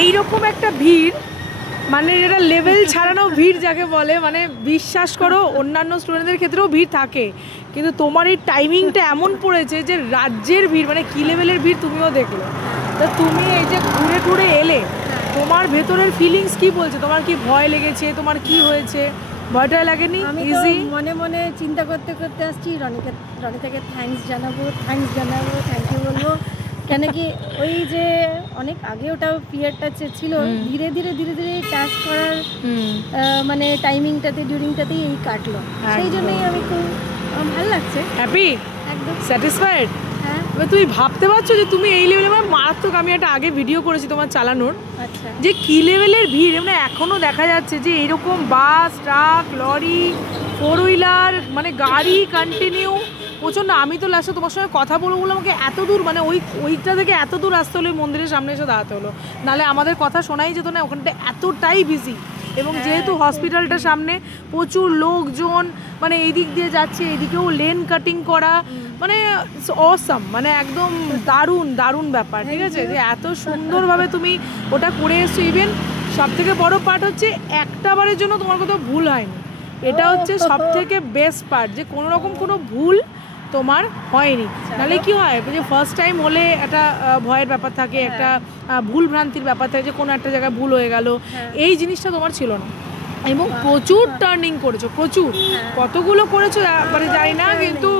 এইরকম একটা ভিড়, মানে যেটা লেভেল ছাড়ানো ভিড় যাকে বলে, মানে বিশ্বাস করো অন্যান্য স্টুডেন্টদের ক্ষেত্রেও ভিড় থাকে, কিন্তু তোমার এই টাইমিংটা এমন পড়েছে যে রাজ্যের ভিড়, মানে কী লেভেলের ভিড় তুমিও দেখলে। তো তুমি এই যে ঘুরে টুরে এলে, তোমার ভেতরের ফিলিংস কি বলছে? তোমার কি ভয় লেগেছে? তোমার কি হয়েছে? ভয়টা লাগেনি? ইজি মনে মনে চিন্তা করতে করতে আসছি, রনিতাকে থ্যাঙ্ক ইউ বলবো। কেন কি ওই যে অনেক আগে ওটা পিরিয়ডটা ছিল, ধীরে ধীরে ধীরে ধীরে টাচ করার মানে টাইমিংটাতে ডিউরিংটাতেই এই কাটলো, সেই জন্যই আমি খুব ভালো লাগছে। হ্যাপি, একদম স্যাটিসফাইড। হ্যাঁ, তুমি ভাবতে পারছো যে তুমি এই লেভেলে, মানে মারাত্মক। আমি একটা আগে ভিডিও করেছি তোমার চালানোর, আচ্ছা, যে কী লেভেলের ভিড়, মানে এখনও দেখা যাচ্ছে যে এইরকম বাস, ট্রাক, লরি, ফোর হুইলার, মানে গাড়ি কন্টিনিউ প্রচণ্ড। আমি তো লাস্টে তোমার সঙ্গে কথা বলবো বলে আমাকে এত দূর, মানে ওইটা থেকে এত দূর আসতে হলো, মন্দিরের সামনে এসে দাঁড়াতে হলো, নাহলে আমাদের কথা শোনাই যেত না। ওখানটা এতটাই বিজি, এবং যেহেতু হসপিটালটার সামনে প্রচুর লোকজন, মানে এই দিক দিয়ে যাচ্ছে, এদিকেও লেন কাটিং করা, মানে অসাম, মানে একদম দারুণ দারুণ ব্যাপার। ঠিক আছে, যে এত সুন্দরভাবে তুমি ওটা করে এসছো। ইভেন সব থেকে বড় পার্ট হচ্ছে একটা বারের জন্য তোমার কোথাও ভুল হয়নি, এটা হচ্ছে সব থেকে বেস্ট পার্ট, যে কোনো রকম কোনো ভুল তোমার হয়নি। নাহলে কি হয় যে ফার্স্ট টাইম হলে একটা ভয়ের ব্যাপার থাকে, একটা ভুল ভ্রান্তির ব্যাপার থাকে, যে কোনো একটা জায়গায় ভুল হয়ে গেল, এই জিনিসটা তোমার ছিল না। এবং প্রচুর টার্নিং করেছো, প্রচুর, কতগুলো করেছো মানে জানি না, কিন্তু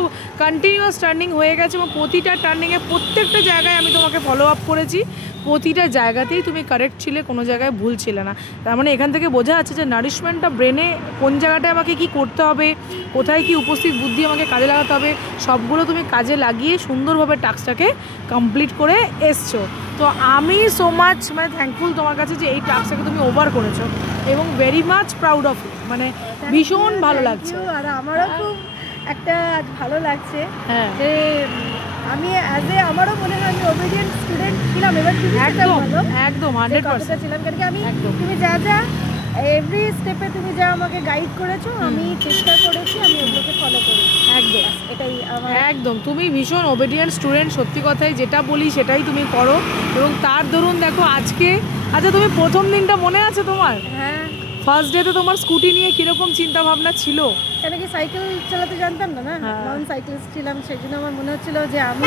কন্টিনিউয়াস টার্নিং হয়ে গেছে, এবং প্রতিটা টার্নিংয়ে প্রত্যেকটা জায়গায় আমি তোমাকে ফলো আপ করেছি, প্রতিটা জায়গাতেই তুমি কারেক্ট ছিলে, কোনো জায়গায় ভুল ছিলে না। তার মানে এখান থেকে বোঝা যাচ্ছে যে নারিশমেন্টটা ব্রেনে কোন জায়গাটায় আমাকে কি করতে হবে, কোথায় কি উপস্থিত বুদ্ধি আমাকে কাজে লাগাতে হবে, সবগুলো তুমি কাজে লাগিয়ে সুন্দরভাবে টাস্কটাকে কমপ্লিট করে এসছো। তো আমি সো মাচ মানে থ্যাঙ্কফুল তোমার কাছে যে এই টাস্কটাকে তুমি ওভার করেছো, এবং very much proud of you, মানে ভীষণ ভালো লাগছে। আর আমারও খুব একটা ভালো লাগছে যে আমি আমারও মনে হয় আমি ওবিডিয়েন্ট স্টুডেন্ট ছিলাম। এবার তুমি একদম 100% ছিলাম, কারণ কি আমি তুমি যা এভরি স্টেপে তুমি যা আমাকে গাইড করেছো, আমি চেষ্টা করেছি আমি ওগুলোকে ফলো করি। একদম এটাই আমার একদম, তুমি ভীষণ ওবিডিয়েন্ট স্টুডেন্ট, সত্যি কথাই, যেটা বলি সেটাই তুমি করো, এবং তার দরুন দেখো আজকে। আচ্ছা, তুমি প্রথম দিনটা মনে আছে তোমার? হ্যাঁ, ফার্স্ট ডেতে তোমার স্কুটি নিয়ে কীরকম চিন্তা ভাবনা ছিল? কেন কি সাইকেল চালাতে জানতাম না, নন সাইকেলিস্ট ছিলাম, সেই জন্য আমার মনে হচ্ছিল যে আমি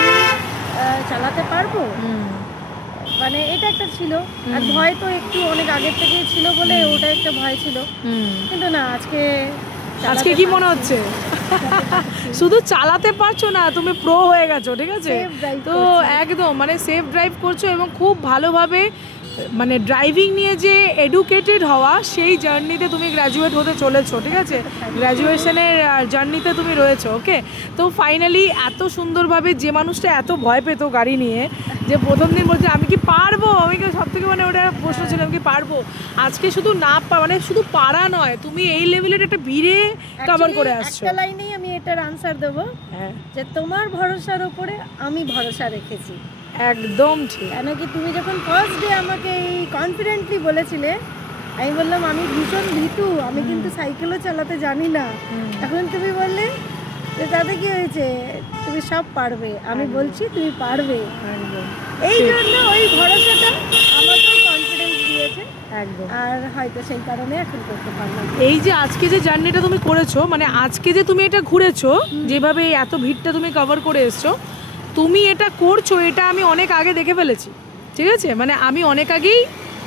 চালাতে পারবো, মানে এটা একটা ছিল। আর ভয় তো একটু অনেক আগের থেকেই ছিল বলে ওটা একটা ভয় ছিল, কিন্তু না আজকে কি মনে হচ্ছে? শুধু চালাতে পারছো না, তুমি প্রো হয়ে গেছো। ঠিক আছে, তো একদম মানে সেফ ড্রাইভ করছো, এবং খুব ভালোভাবে মানে ড্রাইভিং নিয়ে যে এডুকেটেড হওয়া, সেই জার্নিতে তুমি গ্র্যাজুয়েট হতে চলেছো। ঠিক আছে, গ্র্যাজুয়েশনের জার্নিতে তুমি রয়েছো। ওকে, তো ফাইনালি এত সুন্দরভাবে, যে মানুষটা এত ভয় পেত গাড়ি নিয়ে, যে প্রথম দিন বলছে আমি কি পারবো, আমি কি সব থেকে মানে ওটা প্রশ্ন ছিল আমি কি পারবো, আজকে শুধু মানে শুধু পারা নয়, তুমি এই লেভেলের একটা ভিড়ে কভার করে আসছো। একটা লাইনেই আমি এটার আনসার দেবো, যে তোমার ভরসার উপরে আমি ভরসা রেখেছি। একদম ঠিক। কেন কি তুমি যখন ফার্স্ট ডে আমাকে এই কনফিডেন্টলি বলেছিলে, আমি বললাম আমি ভীষণ ভীতু, আমি কিন্তু সাইকেলও চালাতে জানি না। এখন তুমি বললে যে তাতে কি হয়েছে, তুমি সব পারবে, আমি বলছি তুমি পারবে। এই জন্য ওই ভরসাটা আমাকে কনফিডেন্স দিয়েছে, একদম। আর হয়তো সেই কারণে এখন করতে পারলাম। এই যে আজকে যে জার্নিটা তুমি করেছো, মানে আজকে যে তুমি এটা ঘুরেছো, যেভাবে এত ভিড়টা তুমি কভার করে এসছো, তুমি এটা করছো, এটা আমি অনেক আগে দেখে ফেলেছি। ঠিক আছে, মানে আমি অনেক আগেই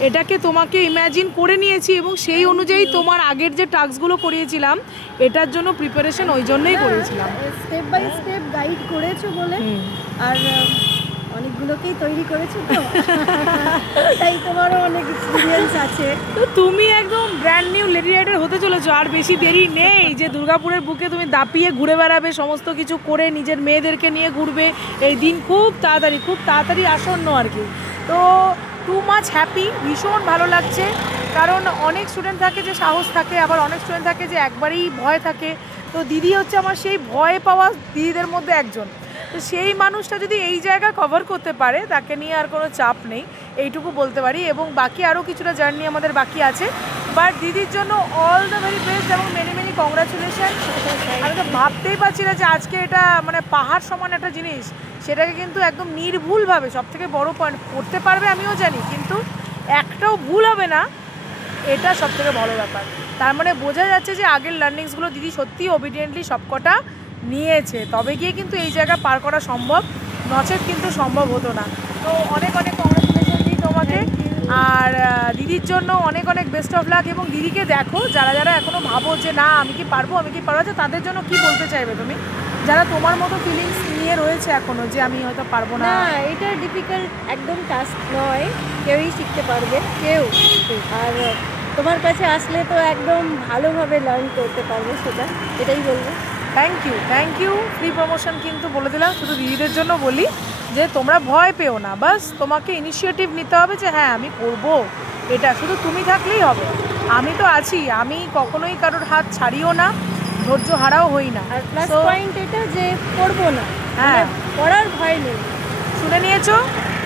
এটাকে তোমাকে ইম্যাজিন করে নিয়েছি, এবং সেই অনুযায়ী তোমার আগের যে টাস্কগুলো করিয়েছিলাম, এটার জন্য প্রিপারেশন ওই জন্যই করেছিলাম। স্টেপ বাই স্টেপ গাইড করেছো বলে, আর অনেকগুলোকেই তৈরি করেছো, তো তাই তোমারও অনেক এক্সপিরিয়েন্স আছে। তো তুমি একদম ব্র্যান্ড নিউ লেডি রাইডার হতে চলেছো, আর বেশি দেরি নেই যে দুর্গাপুরের বুকে তুমি দাপিয়ে ঘুরে বেড়াবে, সমস্ত কিছু করে নিজের মেয়েদেরকে নিয়ে ঘুরবে। এই দিন খুব তাড়াতাড়ি আসন্ন আর কি। তো টু মাচ হ্যাপি, ভীষণ ভালো লাগছে, কারণ অনেক স্টুডেন্ট থাকে যে সাহস থাকে, আবার অনেক স্টুডেন্ট থাকে যে একবারেই ভয় থাকে। তো দিদি হচ্ছে আমার সেই ভয় পাওয়া দিদিদের মধ্যে একজন। তো সেই মানুষটা যদি এই জায়গা কভার করতে পারে, তাকে নিয়ে আর কোনো চাপ নেই, এইটুকু বলতে পারি। এবং বাকি আরও কিছুটা জার্নি আমাদের বাকি আছে, বাট দিদির জন্য অল দ্য ভেরি বেস্ট এবং মেনি মেনি কংগ্রাচুলেশন। আমি তো ভাবতেই পারছি না যে আজকে এটা মানে পাহাড় সমান একটা জিনিস, সেটাকে কিন্তু একদম নির্ভুলভাবে, সব থেকে বড় পয়েন্ট, করতে পারবে আমিও জানি, কিন্তু একটাও ভুল হবে না, এটা সবথেকে বড় ব্যাপার। তার মানে বোঝা যাচ্ছে যে আগের লার্নিংসগুলো দিদি সত্যি ওবিডিয়েন্টলি সবকটা নিয়েছে, তবে গিয়ে কিন্তু এই জায়গা পার করা সম্ভব, নচেত কিন্তু সম্ভব হতো না। তো অনেক অনেক কংগ্রাচুলেশন দিই তোমাকে, আর দিদির জন্য অনেক অনেক বেস্ট অফ লাক। এবং দিদিকে দেখো, যারা যারা এখনও ভাবো যে না আমি কি পারবো তাদের জন্য কি বলতে চাইবে তুমি, যারা তোমার মতো ফিলিংস নিয়ে রয়েছে এখনো যে আমি হয়তো পারবো না? এটা ডিফিকাল্ট একদম টাস্ক নয়, কেউই শিখতে পারবে, কেউ। আর তোমার কাছে আসলে তো একদম ভালোভাবে লার্ন করতে পারবে, এটাই বলবো। Thank you. ফ্রি প্রমোশন কিন্তু বলে দিলাম, শুধু দিদিদের জন্য বলি যে তোমরা ভয় পেও না, বাস তোমাকে ইনিশিয়েটিভ নিতে হবে যে হ্যাঁ আমি করবো, এটা শুধু তুমি থাকলেই হবে। আমি তো আছি, আমি কখনোই কারোর হাত ছাড়িও না, ধৈর্য হারাও হই না। আর প্লাস পয়েন্ট এটা যে করবো না, হ্যাঁ পড়ার ভয় নেই। শুনে নিয়েছো,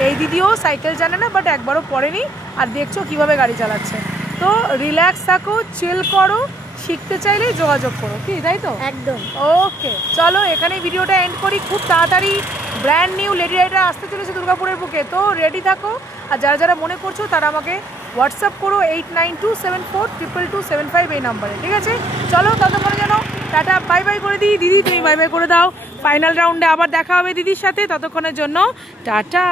এই দিদিও সাইকেল জানে না, বাট একবারও পড়েনি, আর দেখছো কিভাবে গাড়ি চালাচ্ছে। তো রিল্যাক্স থাকো, চিল করো, শিখতে চাইলে যোগাযোগ করো, কি তাই তো? একদম। ওকে, চলো এখানেই ভিডিওটা এন্ড করি। খুব তাড়াতাড়ি ব্র্যান্ড নিউ লেডি রাইডার আসতে চলেছে দুর্গাপুরের বুকে, তো রেডি থাকো। আর যারা যারা মনে করছো তারা আমাকে হোয়াটসঅ্যাপ করো 8927422275 এই নাম্বারে, ঠিক আছে? চলো ততক্ষণে যেন টাটা বাই বাই করে দিই। দিদি তুমি বাই বাই করে দাও। ফাইনাল রাউন্ডে আবার দেখা হবে দিদির সাথে, ততক্ষণের জন্য টাটা।